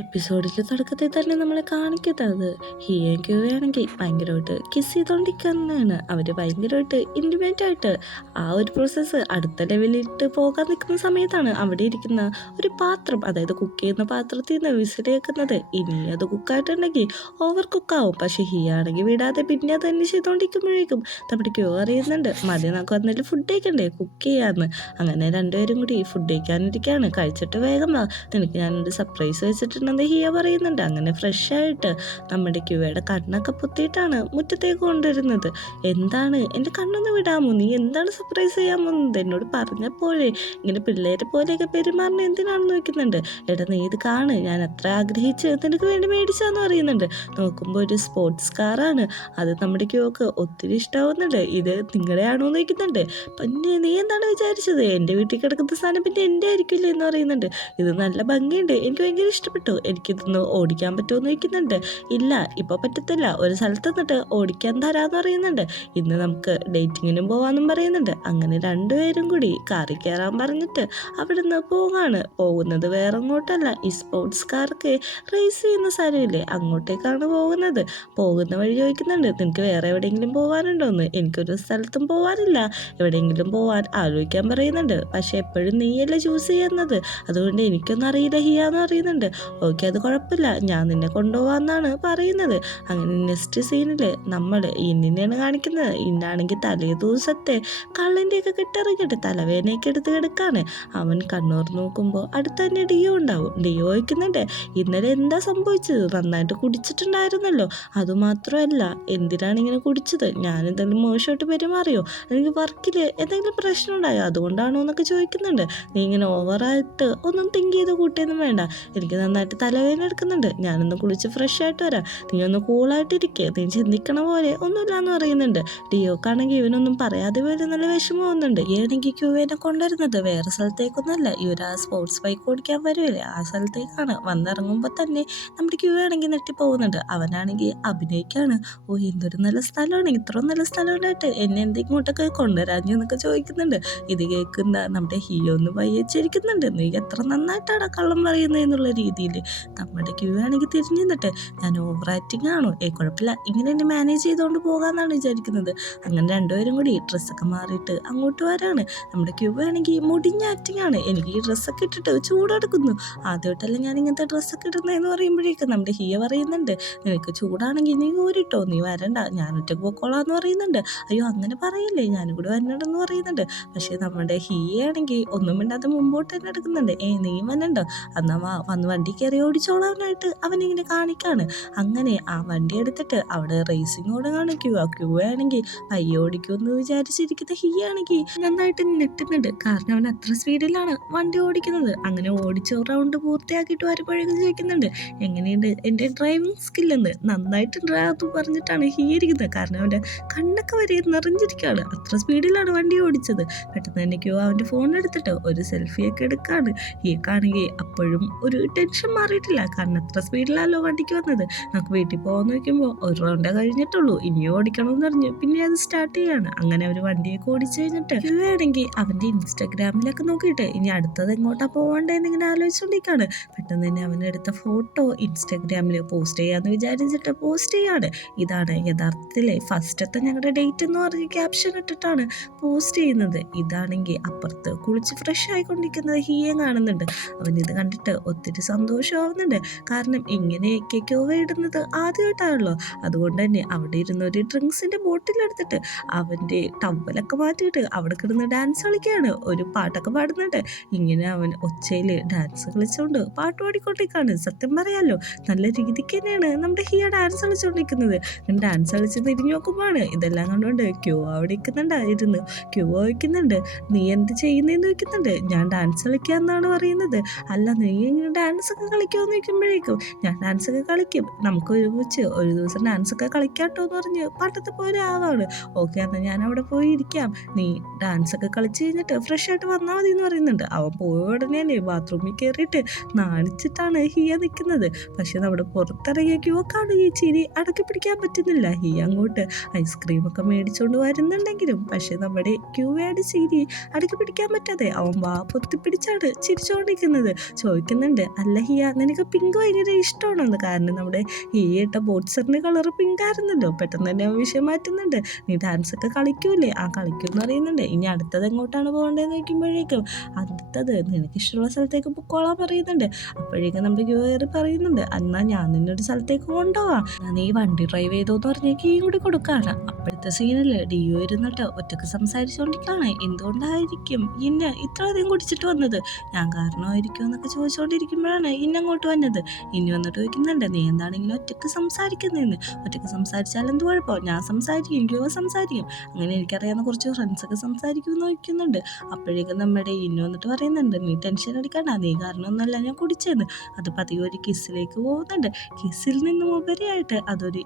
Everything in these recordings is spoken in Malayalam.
എപ്പിസോഡിൽ തുടക്കത്തിൽ തന്നെ നമ്മളെ കാണിക്കുന്നത് ഹിയയും ക്യൂയാണെങ്കിൽ ഭയങ്കരമായിട്ട് കിസ് ചെയ്തോണ്ടിരിക്കുന്നതാണ്. അവര് ഭയങ്കരമായിട്ട് ഇന്റിമേറ്റ് ആയിട്ട് ആ ഒരു പ്രോസസ്സ് അടുത്ത ലെവലിട്ട് പോകാൻ നിൽക്കുന്ന സമയത്താണ് അവിടെ ഇരിക്കുന്ന ഒരു പാത്രം, അതായത് കുക്ക് ചെയ്യുന്ന പാത്രത്തിൽ നിന്ന് വിസിലേക്കുന്നത്. ഇനി അത് കുക്കായിട്ടുണ്ടെങ്കിൽ ഓവർ കുക്കാവും. പക്ഷെ ഹിയാണെങ്കിൽ വിടാതെ പിന്നെ അത് തന്നെ ചെയ്തോണ്ടിരിക്കുമ്പോഴേക്കും നമ്മുടെ ക്യൂ അറിയുന്നുണ്ട് മതി, നമുക്ക് വന്നിട്ട് ഫുഡ് കഴിക്കണ്ടേ, കുക്ക് ചെയ്യാന്ന്. അങ്ങനെ രണ്ടുപേരും കൂടി ഫുഡ് കഴിക്കാനിരിക്കുകയാണ്. കഴിച്ചിട്ട് വേഗം വാ, നിനക്ക് ഞാനൊരു സർപ്രൈസ് വെച്ചിട്ടുണ്ടെന്ന് ഹിയ പറയുന്നുണ്ട്. അങ്ങനെ ഫ്രഷ് ആയിട്ട് നമ്മുടെ ക്യൂവയുടെ കണ്ണൊക്കെ പൊത്തിയിട്ടാണ് മുറ്റത്തേക്ക് കൊണ്ടുവരുന്നത്. എന്താണ് എൻ്റെ കണ്ണൊന്ന് വിടാമോ, നീ എന്താണ് സർപ്രൈസ് ചെയ്യാൻ പോകുന്നത്, എന്നോട് പറഞ്ഞപ്പോഴേ ഇങ്ങനെ പിള്ളേരെ പോലെയൊക്കെ പെരുമാറുന്ന എന്തിനാണെന്ന് നോക്കുന്നുണ്ട്. എടാ നീ ഇത് കാണ്, ഞാൻ അത്ര ആഗ്രഹിച്ച് നിനക്ക് വേണ്ടി മേടിച്ചാന്ന് പറയുന്നുണ്ട്. നോക്കുമ്പോൾ ഒരു സ്പോർട്സ് കാറാണ്. അത് നമ്മുടെ ക്യൂക്ക് ഒത്തിരി ഇഷ്ടമാവുന്നുണ്ട്. ഇത് നിങ്ങളുടെയാണോ എന്ന് ചോദിക്കുന്നുണ്ട്. പിന്നെ നീ എന്താണ് വിചാരിച്ചത്, എൻ്റെ വീട്ടിൽ കിടക്കുന്ന സാധനം പിന്നെ എൻ്റെ ആയിരിക്കില്ലേ എന്ന് പറയുന്നുണ്ട്. ഇത് നല്ല ഭംഗിയുണ്ട്, എനിക്ക് ഭയങ്കര ഇഷ്ടപ്പെട്ടു, എനിക്കിതൊന്ന് ഓടിക്കാൻ പറ്റുമോ എന്ന് ചോദിക്കുന്നുണ്ട്. ഇല്ല ഇപ്പോൾ പറ്റത്തില്ല, ഒരു സ്ഥലത്ത് നിന്നിട്ട് ഓടിക്കാൻ തരാമെന്ന് പറയുന്നുണ്ട്. ഇന്ന് നമുക്ക് ഡേറ്റിങ്ങിനും പോവാന്നും പറയുന്നുണ്ട്. അങ്ങനെ രണ്ടുപേരും കൂടി കാറിൽ കയറാൻ പറഞ്ഞിട്ട് അവിടെ നിന്ന് പോകുന്നത് വേറെ അങ്ങോട്ടല്ല, ഈ സ്പോർട്സ് കാർക്ക് റേസ് ചെയ്യുന്ന സ്ഥലമില്ലേ അങ്ങോട്ടേക്കാണ് പോകുന്ന വഴി ചോദിക്കുന്നുണ്ട്, നിനക്ക് വേറെ എവിടെയെങ്കിലും പോകാനുണ്ടോന്ന്. എനിക്കൊരു സ്ഥലത്തും പോകാനില്ല, എവിടെയെങ്കിലും പോകാൻ ആലോചിക്കാൻ പറയുന്നുണ്ട്. പക്ഷെ എപ്പോഴും നീയല്ലേ ചൂസ് ചെയ്യുന്നത്, അതുകൊണ്ട് എനിക്കൊന്നും അറിയില്ല ഹിയാന്ന് പറയുന്നുണ്ട്. ഓക്കെ, അത് കുഴപ്പമില്ല, ഞാൻ നിന്നെ കൊണ്ടുപോകാമെന്നാണ് പറയുന്നത്. അങ്ങനെ നെക്സ്റ്റ് സീനിൽ നമ്മൾ ഇന്നിനെയാണ് കാണിക്കുന്നത്. ഇന്നാണെങ്കിൽ തലേ ദിവസത്തെ കള്ളിൻ്റെയൊക്കെ കെട്ടിറങ്ങിയിട്ട് തലവേദനയൊക്കെ എടുത്ത് കിടക്കാണ്. അവൻ കണ്ണൂർ നോക്കുമ്പോൾ അടുത്ത് തന്നെ ഡിയോ ഉണ്ടാവും. ഡിയോ ചോദിക്കുന്നുണ്ട്, ഇന്നലെ എന്താ സംഭവിച്ചത്, നന്നായിട്ട് കുടിച്ചിട്ടുണ്ടായിരുന്നല്ലോ, അതുമാത്രമല്ല എന്തിനാണ് ഇങ്ങനെ കുടിച്ചത്, ഞാൻ എന്തെങ്കിലും മോശമായിട്ട് പെരുമാറിയോ, അല്ലെങ്കിൽ വർക്കിൽ എന്തെങ്കിലും പ്രശ്നം ഉണ്ടായോ, അതുകൊണ്ടാണോ എന്നൊക്കെ ചോദിക്കുന്നുണ്ട്. നീ ഇങ്ങനെ ഓവറായിട്ട് ഒന്നും തിങ്ക് ചെയ്ത് കൂട്ടിയൊന്നും വേണ്ട, എനിക്ക് നന്നായിട്ട് തലവേദന എടുക്കുന്നുണ്ട്, ഞാനൊന്ന് കുളിച്ച് ഫ്രഷ് ആയിട്ട് വരാം, നീ ഒന്ന് കൂളായിട്ടിരിക്കുക, നീ ചിന്തിക്കണ പോലെ ഒന്നുമില്ലാന്ന് പറയുന്നുണ്ട്. ഡിയോക്കാണെങ്കിൽ ഇവനൊന്നും പറയാതെ പോലെ നല്ല വിഷമമാവുന്നുണ്ട്. ഈ ആണെങ്കിൽ ക്യൂവിനെ കൊണ്ടുവരുന്നത് വേറെ സ്ഥലത്തേക്കൊന്നുമല്ല, ഇവർ ആ സ്പോർട്സ് ബൈക്ക് ഓടിക്കാൻ വരുമല്ലേ ആ സ്ഥലത്തേക്കാണ്. വന്നിറങ്ങുമ്പോൾ തന്നെ നമ്മുടെ ക്യൂ ആണെങ്കിൽ നെട്ടിപ്പോകുന്നുണ്ട്. അവനാണെങ്കിൽ അഭിനയിക്കാണ്. ഓ എന്തൊരു നല്ല സ്ഥലമാണ്, ഇത്രയും നല്ല സ്ഥലമായിട്ട് എന്നെ എന്തെങ്കിലോട്ടൊക്കെ കൊണ്ടുവരാഞ്ഞു എന്നൊക്കെ ചോദിക്കുന്നുണ്ട്. ഇത് കേൾക്കുന്ന നമ്മുടെ ഹിയോ ഒന്ന് വയ്യച്ചിരിക്കുന്നുണ്ട്. നീ എത്ര നന്നായിട്ടാണ് കള്ളം പറയുന്നത് എന്നുള്ള രീതിയിൽ. നമ്മുടെ ക്യൂ ആണെങ്കിൽ തിരിഞ്ഞു നിന്നിട്ട്, ഞാൻ ഓവർ ആക്ടിങ് ആണോ, കുഴപ്പമില്ല, ഇങ്ങനെ എന്നെ മാനേജ് ചെയ്തുകൊണ്ട് പോകാമെന്നാണ് വിചാരിക്കുന്നത്. അങ്ങനെ രണ്ടുപേരും കൂടി ഡ്രസ്സൊക്കെ മാറിയിട്ട് അങ്ങോട്ട് വരാണ്. നമ്മുടെ ക്യൂ ആണെങ്കിൽ മുടിഞ്ഞ ആക്ടിങ് ആണ്. എനിക്ക് ഈ ഡ്രസ്സൊക്കെ ഇട്ടിട്ട് ചൂടെടുക്കുന്നു, ആദ്യമായിട്ടല്ല ഞാൻ ഇങ്ങനത്തെ ഡ്രസ്സൊക്കെ ഇടുന്നതെന്ന് പറയുമ്പോഴേക്കും നമ്മുടെ ഹിയ പറയുന്നുണ്ട്, നിനക്ക് ചൂടാണെങ്കിൽ നീ ഊരിട്ടോ, നീ വരണ്ട, ഞാൻ ഒറ്റക്ക് പോക്കോളാന്ന് പറയുന്നുണ്ട്. അയ്യോ അങ്ങനെ പറയില്ലേ, ഞാനും കൂടി വരണ്ടെന്ന് പറയുന്നുണ്ട്. പക്ഷേ നമ്മുടെ ഹിയ ആണെങ്കിൽ ഒന്നും മിണ്ടാതെ മുമ്പോട്ട് തന്നെ എടുക്കുന്നുണ്ട്. നീ വന്നണ്ടോ, എന്നാൽ വന്ന് വണ്ടി കയറി ഓടിച്ചോളാനായിട്ട് അവനിങ്ങനെ കാണിക്കാണ്. അങ്ങനെ ആ വണ്ടി എടുത്തിട്ട് അവിടെ റേസിങ്ങോട് കാണിക്കുക. ക്യൂ ആണെങ്കിൽ പയ്യെ ഓടിക്കുമെന്ന് വിചാരിച്ചിരിക്കുന്ന ഹിയ ആണെങ്കിൽ നന്നായിട്ട് നെട്ടുന്നുണ്ട്, കാരണം അവൻ അത്ര സ്പീഡിലാണ് വണ്ടി ഓടിക്കുന്നത്. അങ്ങനെ ഓടിച്ച് റൗണ്ട് പൂർത്തിയാക്കിയിട്ട് വരുമ്പോഴേക്കും ചോദിക്കുന്നുണ്ട്, എങ്ങനെയുണ്ട് എൻ്റെ ഡ്രൈവിംഗ് സ്കില്ലെന്ന്. നന്നായിട്ട് ഡ്രൈവ് പറഞ്ഞിട്ടാണ് ഹിയ ഇരിക്കുന്നത്, കാരണം അവൻ്റെ കണ്ണൊക്കെ വരെ നിറഞ്ഞിരിക്കുകയാണ്, അത്ര സ്പീഡിലാണ് വണ്ടി ഓടിച്ചത്. പെട്ടെന്ന് തന്നെ ക്യൂ അവൻ്റെ ഫോൺ എടുത്തിട്ട് ഒരു സെൽഫിയൊക്കെ എടുക്കുകയാണ്. ഹിയക്കാണെങ്കിൽ അപ്പോഴും ഒരു ടെൻഷൻ മാറിയിട്ടില്ല, കാരണം അത്ര സ്പീഡിലല്ലോ വണ്ടിക്ക് വന്നത്. നമുക്ക് വീട്ടിൽ പോകാൻ നോക്കുമ്പോൾ ഒരു റൗണ്ടേ കഴിഞ്ഞിട്ടുള്ളൂ, ഇനിയും ഓടിക്കണമെന്ന് പറഞ്ഞു പിന്നെ അത് സ്റ്റാർട്ട് ചെയ്യാണ്. അങ്ങനെ അവർ വണ്ടിയൊക്കെ ഓടിച്ചു കഴിഞ്ഞിട്ട് ക്യൂ ആണെങ്കിൽ അവൻ്റെ ഇൻസ്റ്റാഗ്രാമിലൊക്കെ നോക്കിയിട്ട് ഇനി അടുത്തത് എങ്ങോട്ടാ പോകണ്ടേന്ന് ഇങ്ങനെ ആലോചിച്ചുകൊണ്ടിരിക്കുകയാണ്. പെട്ടെന്ന് തന്നെ അവനെടുത്ത ഫോട്ടോ ഇൻസ്റ്റാഗ്രാമിൽ പോസ്റ്റ് ചെയ്യാമെന്ന് വിചാരിച്ചിട്ട് പോസ്റ്റ് ചെയ്യാണ്. ഇതാണ് യഥാർത്ഥത്തിലെ ഫസ്റ്റത്തെ ഞങ്ങളുടെ ഡേറ്റ് എന്ന് പറഞ്ഞ് ക്യാപ്ഷൻ ഇട്ടിട്ടാണ് പോസ്റ്റ് ചെയ്യുന്നത്. ഇതാണെങ്കിൽ അപ്പുറത്ത് കുളിച്ച് ഫ്രഷ് ആയിക്കൊണ്ടിരിക്കുന്നത് ഹിയെ കാണുന്നുണ്ട്. അവൻ ഇത് കണ്ടിട്ട് ഒത്തിരി സന്തോഷമാവുന്നുണ്ട്, കാരണം ഇങ്ങനെയൊക്കെയോ ഇടുന്നത് ആദ്യമായിട്ടാണല്ലോ. അതുകൊണ്ട് തന്നെ അവിടെ ഇരുന്ന ഒരു ഡ്രിങ്ക്സിൻ്റെ ബോട്ടിലെടുത്തിട്ട് അവൻ്റെ ടവലൊക്കെ മാറ്റിയിട്ട് അവിടെ കിടന്ന് ഡാൻസ് കളിക്കുകയാണ്, ഒരു പാട്ടൊക്കെ പാടുന്നുണ്ട്. ഇങ്ങനെ അവൻ ഒച്ചയിൽ ഡാൻസ് കളിച്ചുകൊണ്ട് പാട്ട് പാടിക്കൊണ്ടിരിക്കുകയാണ്. സത്യം പറയാമല്ലോ നല്ല രീതിക്ക് തന്നെയാണ് നമ്മുടെ ഹിയ ഡാൻസ് കളിച്ചുകൊണ്ടിരിക്കുന്നത്. ഡാൻസ് കളിച്ച് തിരിഞ്ഞു നോക്കുമ്പോഴാണ് ഇതെല്ലാം കണ്ടുകൊണ്ട് ക്യൂ അവിടെ നിൽക്കുന്നുണ്ടായിരുന്നു. ക്യൂ വയ്ക്കുന്നുണ്ട്, നീ എന്ത് ചെയ്യുന്നതെന്ന് ചോദിക്കുന്നുണ്ട്. ഞാൻ ഡാൻസ് കളിക്കാമെന്നാണ് പറയുന്നത്. അല്ല നീ ഇങ്ങനെ ഡാൻസ് ഒക്കെ കളിക്കുമെന്ന് ചോദിക്കുമ്പോഴേക്കും ഞാൻ ഡാൻസ് ഒക്കെ കളിക്കും, നമുക്ക് ഒരുമിച്ച് ഒരു ദിവസം ഡാൻസ് ഒക്കെ കളിക്കാട്ടോ എന്ന് പറഞ്ഞ് പാട്ടത്തെ പോലെ ആവാണ്. ഓക്കെ എന്നാൽ ഞാൻ അവിടെ പോയി ഇരിക്കാം, നീ ഡാൻസ് ഒക്കെ കളിച്ച് കഴിഞ്ഞിട്ട് ഫ്രഷ് ആയിട്ട് വന്നാൽ മതി എന്ന് പറയുന്നുണ്ട്. അവൻ പോയ ഉടനെ തന്നെ ബാത്റൂമിൽ കയറിയിട്ട് നാണിച്ചിട്ടാണ് ഹിയ നിൽക്കുന്നത്. പക്ഷെ നമ്മുടെ പുറത്തിറങ്ങിയ ക്യൂക്കാണ് ഈ ചിരി അടക്കി പിടിക്കാൻ പറ്റുന്നില്ല. ഹിയ അങ്ങോട്ട് ഐസ്ക്രീമൊക്കെ മേടിച്ചുകൊണ്ട് വരുന്നുണ്ടെങ്കിലും പക്ഷെ നമ്മുടെ ക്യൂയുടെ ചിരി അടക്കി പിടിക്കാൻ പറ്റാതെ അവൻ വാ പൊത്തിപ്പിടിച്ചാണ് ചിരിച്ചുകൊണ്ടിരിക്കുന്നത്. ചോദിക്കുന്നുണ്ട്, അല്ല ഹിയ പറയാ നിനക്ക് പിങ്ക് ഭയങ്കര ഇഷ്ടമാണെന്ന്. കാരണം നമ്മുടെ ഈ ഇട്ട ബോട്ട്സറിൻ്റെ കളറ് പിങ്ക് ആയിരുന്നല്ലോ. പെട്ടെന്ന് തന്നെ വിഷയം മാറ്റുന്നുണ്ട്. നീ ഡാൻസ് ഒക്കെ കളിക്കൂലേ? ആ കളിക്കും എന്ന് പറയുന്നുണ്ട്. ഇനി അടുത്തത് എങ്ങോട്ടാണ് പോകേണ്ടതെന്ന് ചോദിക്കുമ്പോഴേക്കും അടുത്തത് നിനക്ക് ഇഷ്ടമുള്ള സ്ഥലത്തേക്ക് പൊക്കോളാൻ പറയുന്നുണ്ട്. അപ്പോഴേക്കും നമ്മുടെ ക്യൂയർ പറയുന്നുണ്ട് എന്നാൽ ഞാൻ നിന്നൊരു സ്ഥലത്തേക്ക് കൊണ്ടുപോവാം, നീ വണ്ടി ഡ്രൈവ് ചെയ്തോന്ന് പറഞ്ഞ് കീയും കൂടി കൊടുക്കാണ്. അപ്പോഴത്തെ സീനില് ഡിയോ ഇരുന്നിട്ട് ഒറ്റക്ക് സംസാരിച്ചുകൊണ്ടിരിക്കുകയാണ്. എന്തുകൊണ്ടായിരിക്കും ഇന്ന് ഇത്രയധികം കുടിച്ചിട്ട് വന്നത്, ഞാൻ കാരണമായിരിക്കും എന്നൊക്കെ ചോദിച്ചുകൊണ്ടിരിക്കുമ്പോഴാണ് ഇന്നങ്ങോട്ട് വന്നത്. ഇനി വന്നിട്ട് ചോദിക്കുന്നുണ്ട് നീ എന്താണ് ഇങ്ങനെ ഒറ്റക്ക് സംസാരിക്കുന്നതെന്ന്. ഒറ്റക്ക് സംസാരിച്ചാൽ എന്ത് കുഴപ്പം, ഞാൻ സംസാരിക്കും, എനിക്കോ സംസാരിക്കും, അങ്ങനെ എനിക്കറിയാവുന്ന കുറച്ച് ഫ്രണ്ട്സൊക്കെ സംസാരിക്കുമെന്ന് ചോദിക്കുന്നുണ്ട്. അപ്പോഴേക്കും നമ്മുടെ ഇന്നു വന്നിട്ട് പറയുന്നുണ്ട് നീ ടെൻഷൻ അടിക്കണ്ട, നീ കാരണമൊന്നുമല്ല ഞാൻ കുടിച്ചതെന്ന്. അത് പതിവ് ഒരു കിസ്സിലേക്ക് പോകുന്നുണ്ട്. കിസ്സിൽ നിന്നും ഉപരിയായിട്ട് അതൊരു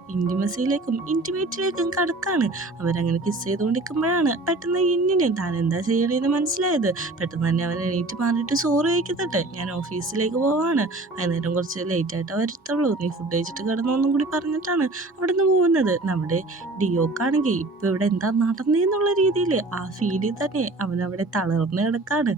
ഇൻറ്റിമേറ്റിലേക്കും കടക്കാണ്. അവരങ്ങനെ കിസ് ചെയ്തുകൊണ്ടിരിക്കുമ്പോഴാണ് പെട്ടെന്ന് ഇന്നിന് താൻ എന്താ ചെയ്യണേന്ന് മനസ്സിലായത്. പെട്ടെന്ന് തന്നെ അവൻ എണീറ്റ് മാറിയിട്ട് സോറി ചോദിക്കുന്നുണ്ട്. ഞാൻ ഓഫീസിലേക്ക് പോവാണ്, വൈകുന്നേരം കുറച്ച് ലേറ്റായിട്ടേ വരത്തുള്ളൂ, നീ ഫുഡ് കഴിച്ചിട്ട് കിടന്നൊന്നും കൂടി പറഞ്ഞിട്ടാണ് അവിടെ നിന്ന് പോകുന്നത്. നമ്മുടെ ഡിയോക്കാണെങ്കിൽ ഇപ്പം ഇവിടെ എന്താ നടന്നേന്നുള്ള രീതിയിൽ ആ ഫീലിൽ തന്നെ അവനവിടെ തളർന്ന് കിടക്കാണ്.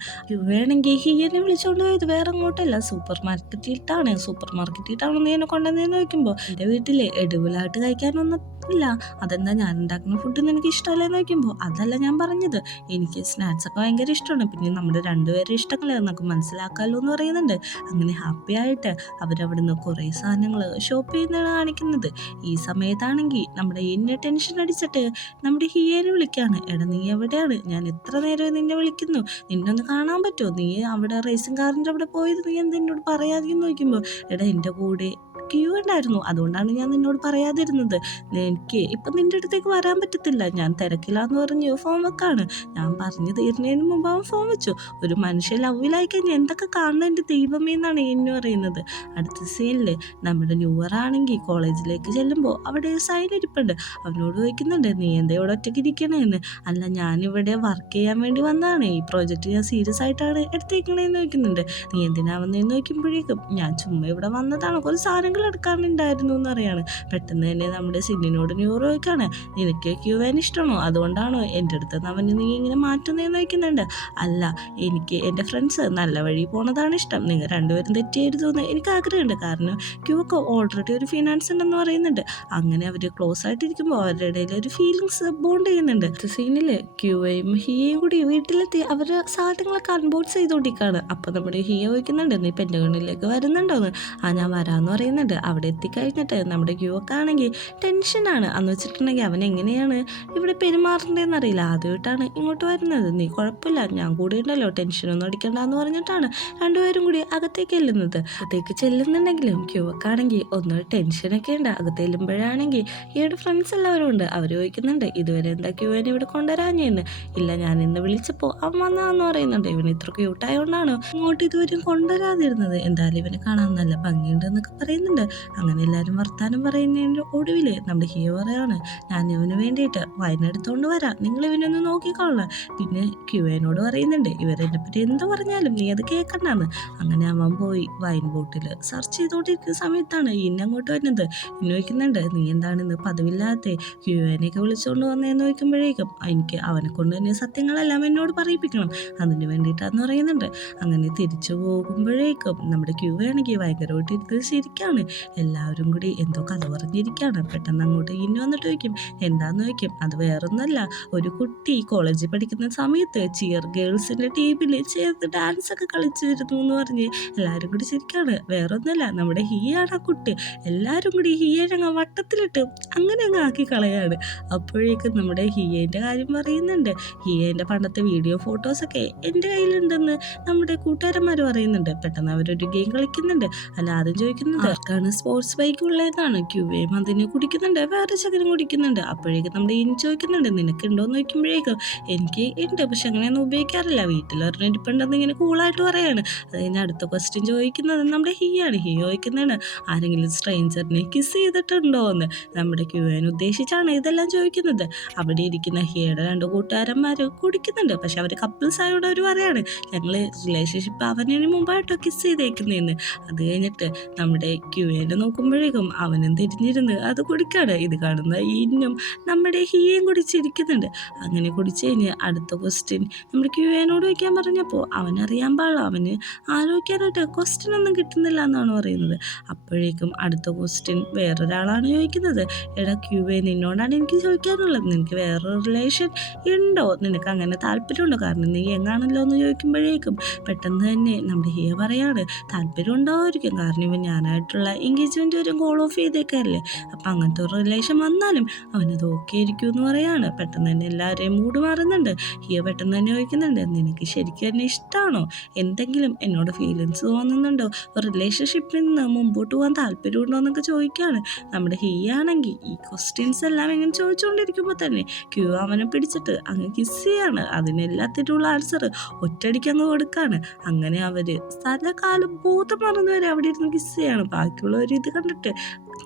വേണമെങ്കിൽ ഹിയനെ വിളിച്ചുകൊണ്ട് പോയത് വേറെ അങ്ങോട്ടല്ല, സൂപ്പർ മാർക്കറ്റിട്ടാണ് നീ എന്നെ കൊണ്ടുവന്നതെന്ന് ചോദിക്കുമ്പോൾ എൻ്റെ വീട്ടിൽ എടുവിലായിട്ട് കഴിക്കാനൊന്നും ഇല്ല, അതെന്താ ഞാൻ ഉണ്ടാക്കുന്ന ഫുഡ് നിനക്ക് ഇഷ്ടമല്ലേന്ന് ചോദിക്കുമ്പോൾ അതല്ല ഞാൻ പറഞ്ഞത്, എനിക്ക് സ്നാക്സ് ഒക്കെ ഭയങ്കര ഇഷ്ടമാണ്, പിന്നെ നമ്മുടെ രണ്ടുപേരും ഇഷ്ടങ്ങളെ നമുക്ക് മനസ്സിലാക്കാമല്ലോ എന്ന് പറയുന്നുണ്ട്. അങ്ങനെ ഹാപ്പി ആയിട്ട് അവരവിടുന്ന് കുറേ സാധനങ്ങൾ ഷോപ്പ് ചെയ്യുന്നതാണ് കാണിക്കുന്നത്. ഈ സമയത്താണെങ്കിൽ നമ്മുടെ എന്നെ ടെൻഷൻ അടിച്ചിട്ട് നമ്മുടെ ഹിയേനെ വിളിക്കുകയാണ്. എടാ നീ എവിടെയാണ്, ഞാൻ എത്ര നേരമായി നിന്നെ വിളിക്കുന്നു, നിന്നൊന്ന് കാണാൻ പറ്റുമോ, നീ അവിടെ റേസിംഗ് കാറിൻ്റെ അവിടെ പോയത് നീ എന്ത് എന്നോട് പറയാതെന്ന് ചോദിക്കുമ്പോൾ എടാ എൻ്റെ കൂടെ ക്യൂ ഉണ്ടായിരുന്നു, അതുകൊണ്ടാണ് ഞാൻ നിന്നോട് പറയാതിരുന്നത്, എനിക്ക് ഇപ്പം നിൻ്റെ അടുത്തേക്ക് വരാൻ പറ്റത്തില്ല, ഞാൻ തിരക്കില്ലാന്ന് പറഞ്ഞ് ഫോൺ വെക്കാണ്. ഞാൻ പറഞ്ഞു തീരുന്നതിന് മുമ്പ് അവൻ ഫോൺ വെച്ചു. ഒരു മനുഷ്യ ലവിലായി കഴിഞ്ഞാൽ എന്തൊക്കെ കാണണം എൻ്റെ ദൈവമേ എന്നാണ് എന്ന് പറയുന്നത്. അടുത്ത സീനിൽ നമ്മുടെ ന്യൂവർ ആണെങ്കിൽ കോളേജിലേക്ക് ചെല്ലുമ്പോൾ അവിടെ സൈൻ ഇരിപ്പുണ്ട്. അവനോട് ചോദിക്കുന്നുണ്ട് നീ എന്താ ഇവിടെ ഒറ്റയ്ക്ക് ഇരിക്കണേന്ന്. അല്ല ഞാനിവിടെ വർക്ക് ചെയ്യാൻ വേണ്ടി വന്നതാണ്, ഈ പ്രോജക്റ്റ് ഞാൻ സീരിയസ് ആയിട്ടാണ് എടുത്തേക്കണേന്ന് ചോദിക്കുന്നുണ്ട്. നീ എന്തിനാ വന്നതെന്ന് ചോദിക്കുമ്പോഴേക്കും ഞാൻ ചുമ്മാ ഇവിടെ വന്നതാണ്, കുറച്ച് സാധനങ്ങൾ എടുക്കാനുണ്ടായിരുന്നു എന്ന് പറയാണ്. പെട്ടെന്ന് തന്നെ നമ്മുടെ സിന്നിനോട് ന്യൂറോ ചോദിക്കാണ് നിനക്ക് ക്യൂവാൻ ഇഷ്ടമാണോ, അതുകൊണ്ടാണോ എൻ്റെ അടുത്ത് അവന് നീ ഇങ്ങനെ മാറ്റുന്നതെന്ന് ചോദിക്കുന്നുണ്ട്. അല്ല, എനിക്ക് എൻ്റെ ഫ്രണ്ട്സ് നല്ല വഴി പോണതാണ് ഇഷ്ടം, നിങ്ങൾ രണ്ടുപേരും തെറ്റിയരുതെന്ന് എനിക്ക് ആഗ്രഹമുണ്ട്, കാരണം ക്യൂക്ക് ഓൾറെഡി ഒരു ഫിനാൻസ് ഉണ്ടെന്ന് പറയുന്നുണ്ട്. അങ്ങനെ അവർ ക്ലോസ് ആയിട്ടിരിക്കുമ്പോൾ അവരുടെ ഇടയിൽ ഒരു ഫീലിങ്സ് ബോണ്ട് ചെയ്യുന്നുണ്ട്. സീനിൽ ക്യൂവയും ഹിയയും കൂടി വീട്ടിലെത്തി അവർ സാധനങ്ങളൊക്കെ അൺബോക്സ് ചെയ്തുകൊണ്ടിരിക്കുകയാണ്. അപ്പോൾ നമ്മുടെ ഹിയ ചോദിക്കുന്നുണ്ട് നീ പെൻറ്റഗണിലേക്ക് വരുന്നുണ്ടോന്ന്. ഞാൻ വരാമെന്ന് പറയുന്നുണ്ട്. അവിടെ എത്തിക്കഴിഞ്ഞിട്ട് നമ്മുടെ ക്യൂവൊക്കെ ആണെങ്കിൽ ടെൻഷനാണ്. അന്ന് വെച്ചിട്ടുണ്ടെങ്കിൽ അവൻ എങ്ങനെയാണ് ഇവിടെ പെരുമാറേണ്ടതെന്ന് അറിയില്ല, ആദ്യമായിട്ടാണ് ഇങ്ങോട്ട് വരുന്നത്, നീ കുഴപ്പമില്ല ഞാൻ കൂടെ ഉണ്ടല്ലോ, ടെൻഷനൊന്നും അടിക്കണ്ടെന്ന് പറഞ്ഞിട്ടാണ് രണ്ടുപേരും കൂടി അകത്തേക്ക് ചെല്ലുന്നുണ്ടെങ്കിലും ക്യൂവൊക്കെ ആണെങ്കിൽ ഒന്ന് ടെൻഷനൊക്കെ ഉണ്ട്. അകത്ത് ചെല്ലുമ്പോഴാണെങ്കിൽ ഈയുടെ ഫ്രണ്ട്സ് എല്ലാവരും ഉണ്ട്. അവർ ചോദിക്കുന്നുണ്ട് ഇതുവരെ എന്താ ക്യൂവിനെ ഇവിടെ കൊണ്ടുവരാഞ്ഞെന്ന്. ഇല്ല ഞാൻ ഇന്ന് വിളിച്ചപ്പോൾ അവൻ വന്നതാന്ന് പറയുന്നുണ്ട്. ഇവൻ ഇത്ര ക്യൂട്ടായോണ്ടാണോ ഇങ്ങോട്ട് ഇതുവരെയും കൊണ്ടുവരാതിരുന്നത്, എന്തായാലും ഇവനെ കാണാൻ നല്ല ഭംഗിയുണ്ട് എന്നൊക്കെ പറയുന്നുണ്ട്. അങ്ങനെ എല്ലാവരും വർത്താനം പറയുന്നതിൻ്റെ ഒടുവിൽ നമ്മുടെ ഹിയോ പറയാണ് ഞാൻ ഇവന് വേണ്ടിയിട്ട് വയനെടുത്തോണ്ട് വരാം, നിങ്ങൾ ഇവനൊന്ന് നോക്കിക്കൊള്ളാം. പിന്നെ ക്യൂവിനോട് പറയുന്നുണ്ട് ഇവരെന്നെ പറ്റി എന്ത് പറഞ്ഞാലും നീ അത് കേൾക്കണ്ടെന്ന്. അങ്ങനെ അവൻ പോയി വൈൻ ബോട്ടിൽ സെർച്ച് ചെയ്തുകൊണ്ടിരിക്കുന്ന സമയത്താണ് ഇന്നങ്ങോട്ട് വരുന്നത്. ഇന്ന് ചോദിക്കുന്നുണ്ട് നീ എന്താണെന്ന് പതിവില്ലാത്ത ക്യൂവിനെയൊക്കെ വിളിച്ചുകൊണ്ട് വന്നതെന്ന് ചോദിക്കുമ്പോഴേക്കും എനിക്ക് അവനെ കൊണ്ട് തന്നെ സത്യങ്ങളെല്ലാം എന്നോട് പറയിപ്പിക്കണം, അതിന് വേണ്ടിയിട്ടാന്ന് പറയുന്നുണ്ട്. അങ്ങനെ തിരിച്ചു പോകുമ്പോഴേക്കും നമ്മുടെ ക്യൂവാണെങ്കിൽ ഭയങ്കരമായിട്ട് ഇരുന്ന് ശരിക്കാണ്. എല്ലാവരും കൂടി എന്തോ കഥ പറഞ്ഞിരിക്കുകയാണ്. പെട്ടെന്ന് അങ്ങോട്ട് ഇന്നു വന്നിട്ട് ചോദിക്കും എന്താന്ന് ചോദിക്കും. അത് വേറൊന്നുമല്ല, ഒരു കുട്ടി കോളേജിൽ പഠിക്കുന്ന സമയത്ത് ചിയർ ഗേൾസിൻ്റെ ടീമിൽ ചേർത്ത് ഡാൻസ് ഒക്കെ കളിച്ചിരുന്നു എന്ന് പറഞ്ഞ് എല്ലാവരും കൂടി ശരിക്കാണ്. വേറൊന്നുമല്ല, നമ്മുടെ ഹിയാണ് ആ കുട്ടി. എല്ലാവരും കൂടി ഹിയനെ വട്ടത്തിലിട്ട് അങ്ങനെ അങ്ങ് ആക്കി കളയാണ്. അപ്പോഴേക്കും നമ്മുടെ ഹിയേൻ്റെ കാര്യം പറയുന്നുണ്ട്. ഹിയേൻ്റെ പണ്ടത്തെ വീഡിയോ ഫോട്ടോസൊക്കെ എൻ്റെ കയ്യിലുണ്ടെന്ന് നമ്മുടെ കൂട്ടുകാരന്മാർ പറയുന്നുണ്ട്. പെട്ടെന്ന് അവരൊരു ഗെയിം കളിക്കുന്നുണ്ട്. അല്ല ആദ്യം ചോദിക്കുന്നത് ആർക്കാണ് സ്പോർട്സ് ബൈക്ക് ഉള്ളതാണ്. ക്യൂവേയും അതിന് കുടിക്കുന്നുണ്ട്, വേറെ ചകരം കുടിക്കുന്നുണ്ട്. അപ്പോഴേക്കും നമ്മുടെ ഇനി ചോദിക്കുന്നുണ്ട് നിനക്കുണ്ടോയെന്ന് ചോദിക്കുമ്പോഴേക്കും എനിക്ക് ഉണ്ട്, പക്ഷെ അങ്ങനെയൊന്നും ഉപയോഗിക്കാറില്ല, വീട്ടിലൊരെണ്ണം ഇരിപ്പുണ്ടെന്ന് ഇങ്ങനെ കൂളായിട്ട് പറയാണ്. അത് കഴിഞ്ഞ് അടുത്ത ക്വസ്റ്റ്യൻ ചോദിക്കുന്നത് നമ്മുടെ ഹിയാണ്. ഹി ചോദിക്കുന്നതാണ് ആരെങ്കിലും സ്ട്രേഞ്ചറിനെ കിസ് ചെയ്തിട്ടുണ്ടോ എന്ന്. നമ്മുടെ ക്യൂവിനെ ഉദ്ദേശിച്ചാണ് ഇതെല്ലാം ചോദിക്കുന്നത്. അവിടെ ഇരിക്കുന്ന ഹിയുടെ രണ്ട് കൂട്ടുകാരന്മാർ കുടിക്കുന്നുണ്ട്, പക്ഷെ അവർ കപ്പിൾസ് ആയോടെ അവർ പറയാണ് ഞങ്ങൾ റിലേഷൻഷിപ്പ് അവനു മുമ്പായിട്ടോ കിസ് ചെയ്തേക്കുന്നതെന്ന്. അത് കഴിഞ്ഞിട്ട് നമ്മുടെ ക്യൂവേനെ നോക്കുമ്പോഴേക്കും അവനും തിരിഞ്ഞിരുന്ന് അത് കുടിക്കാണ്. ഇത് കാണുന്ന ഇന്നും നമ്മുടെ ഹിയയും കൂടി ചിരിക്കുന്നുണ്ട്. അങ്ങനെ കുടിച്ച് കഴിഞ്ഞ് അടുത്ത ക്വസ്റ്റ്യൻ നമ്മുടെ ക്യൂവേനോട് ചോദിക്കാൻ പറഞ്ഞപ്പോൾ അവനറിയാൻ പാടില്ല, അവന് ആലോചിക്കാനായിട്ട് ക്വസ്റ്റ്യൻ ഒന്നും കിട്ടുന്നില്ല എന്നാണ് പറയുന്നത്. അപ്പോഴേക്കും അടുത്ത ക്വസ്റ്റ്യൻ വേറൊരാളാണ് ചോദിക്കുന്നത്. എടാ ക്യൂവേ, നിന്നോടാണ് എനിക്ക് ചോദിക്കാനുള്ളത്, നിനക്ക് വേറൊരു റിലേഷൻ ഉണ്ടോ? നിനക്ക് അങ്ങനെ താല്പര്യമുണ്ടോ? കാരണം നീ എങ്ങാണല്ലോ എന്ന് ചോദിക്കുമ്പോഴേക്കും പെട്ടെന്ന് തന്നെ നമ്മുടെ ഹിയ പറയാണ് താല്പര്യം ഉണ്ടാവുമായിരിക്കും, കാരണം ഇവൻ ഞാനായിട്ടുള്ള എൻഗേജ്മെൻറ്റ് വരും കോൾ ഓഫ് ചെയ്തേക്കല്ലേ, അപ്പം അങ്ങനത്തെ ഒരു റിലേഷൻ വന്നാലും അവനത് ഓക്കെ ആയിരിക്കും എന്ന് പറയാണ്. പെട്ടെന്ന് തന്നെ എല്ലാവരെയും മൂഡ് മാറുന്നുണ്ട്. ഹിയ പെട്ടെന്ന് തന്നെ ചോദിക്കുന്നുണ്ട്, നിനക്ക് ശരിക്കും എന്നെ ഇഷ്ടമാണോ? എന്തെങ്കിലും എന്നോട് ഫീലിങ്സ് തോന്നുന്നുണ്ടോ? റിലേഷൻഷിപ്പിൽ നിന്ന് മുമ്പോട്ട് പോകാൻ താല്പര്യമുണ്ടോ എന്നൊക്കെ ചോദിക്കുകയാണ്. നമ്മുടെ ഹിയ ആണെങ്കിൽ ഈ ക്വസ്റ്റ്യൻസ് എല്ലാം ഇങ്ങനെ ചോദിച്ചുകൊണ്ടിരിക്കുമ്പോൾ തന്നെ ക്യൂ അവനെ പിടിച്ചിട്ട് അങ്ങ് കിസ് ചെയ്യാണ്. അതിനെല്ലാത്തിനുള്ള ആൻസർ ഒറ്റയടിക്ക് അങ്ങ് കൊടുക്കാണ്. അങ്ങനെ അവര് സ്ഥലകാലം ബോധം മറന്നുവരെ അവിടെ ഇരുന്ന് കിസ് ചെയ്യാണ്. ബാക്കിയുള്ളവർ ഇത് കണ്ടിട്ട്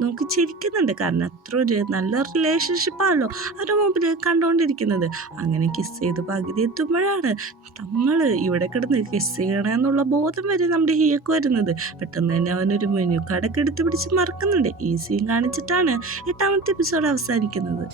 നോക്കി ചിരിക്കുന്നുണ്ട്, കാരണം അത്ര ഒരു നല്ല റിലേഷൻഷിപ്പാണല്ലോ അവരുടെ മുമ്പിൽ കണ്ടുകൊണ്ടിരിക്കുന്നത്. അങ്ങനെ കിസ് ചെയ്ത് പകുതി എത്തുമ്പോഴാണ് നമ്മൾ ഇവിടെ കിടന്ന് കിസ് ചെയ്യണമെന്നുള്ള ബോധം വരെ നമ്മുടെ ഹിയക്ക് വരുന്നത്. പെട്ടെന്ന് തന്നെ അവനൊരു മെനു കാർഡൊക്കെ എടുത്ത് പിടിച്ച് മറക്കുന്നുണ്ട്. ഈ സീൻ കാണിച്ചിട്ടാണ് 8ാമത്തെ എപ്പിസോഡ് അവസാനിക്കുന്നത്.